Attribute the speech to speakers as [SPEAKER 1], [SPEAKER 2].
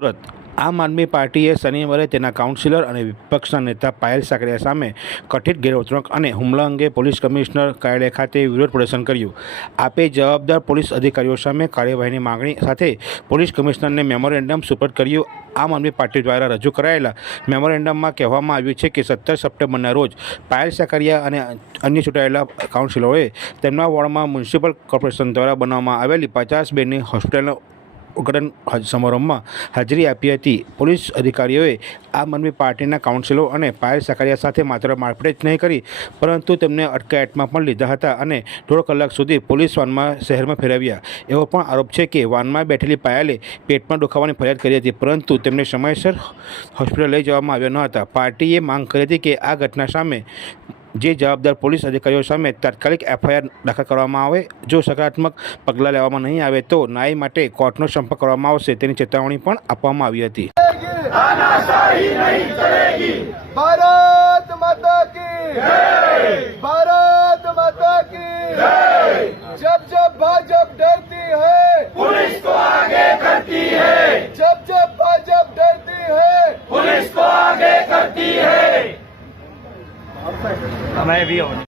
[SPEAKER 1] સુરત. આમ આદમી પાર્ટીએ શનિવારે તેના કાઉન્સિલર અને વિપક્ષના નેતા પાયલ સાકરિયા સામે કથિત ગેરવર્તણૂક અને હુમલા અંગે પોલીસ કમિશનર કાર્યાલય ખાતે વિરોધ પ્રદર્શન કર્યું. આપે જવાબદાર પોલીસ અધિકારીઓ સામે કાર્યવાહીની માગણી સાથે પોલીસ કમિશનરને મેમોરેન્ડમ સુપરત કર્યું. આમ આદમી પાર્ટી દ્વારા રજૂ કરાયેલા મેમોરેન્ડમમાં કહેવામાં આવ્યું છે કે સત્તર સપ્ટેમ્બરના રોજ પાયલ સાકરિયા અને અન્ય ચૂંટાયેલા કાઉન્સિલરોએ તેમના વોર્ડમાં મ્યુનિસિપલ કોર્પોરેશન દ્વારા બનાવવામાં આવેલી પચાસ બેડની હોસ્પિટલનો ઉદ્ઘાટન સમારંભમાં હાજરી આપી હતી. પોલીસ અધિકારીઓએ આમ આદમી પાર્ટીના કાઉન્સિલો અને પાયલ સકારિયા સાથે માત્ર મારપીટ જ નહીં કરી, પરંતુ તેમને અટકાયતમાં પણ લીધા હતા અને દોઢ કલાક સુધી પોલીસ વાનમાં શહેરમાં ફેરવ્યા. એવો પણ આરોપ છે કે વાનમાં બેઠેલી પાયલે પેટમાં દુખાવાની ફરિયાદ કરી હતી, પરંતુ તેમને સમયસર હોસ્પિટલ લઈ જવામાં આવ્યા ન હતા. પાર્ટીએ માંગ કરી હતી કે આ ઘટના સામે જે જવાબદાર પોલીસ અધિકારીઓ સામે તાત્કાલિક એફઆઈઆર દાખલ કરવામાં આવે જો સકારાત્મક પગલાં લેવામાં નહીં આવે તો ન્યાય માટે કોર્ટનો સંપર્ક કરવામાં આવશે તેની ચેતવણી પણ આપવામાં આવી હતી
[SPEAKER 2] भारत माता की भारत माता की जब जब भाजप डरती है पुलिस को आगे करती है जब जब भाजप डरती है पुलिस को आगे करती है
[SPEAKER 3] તમે બી આવો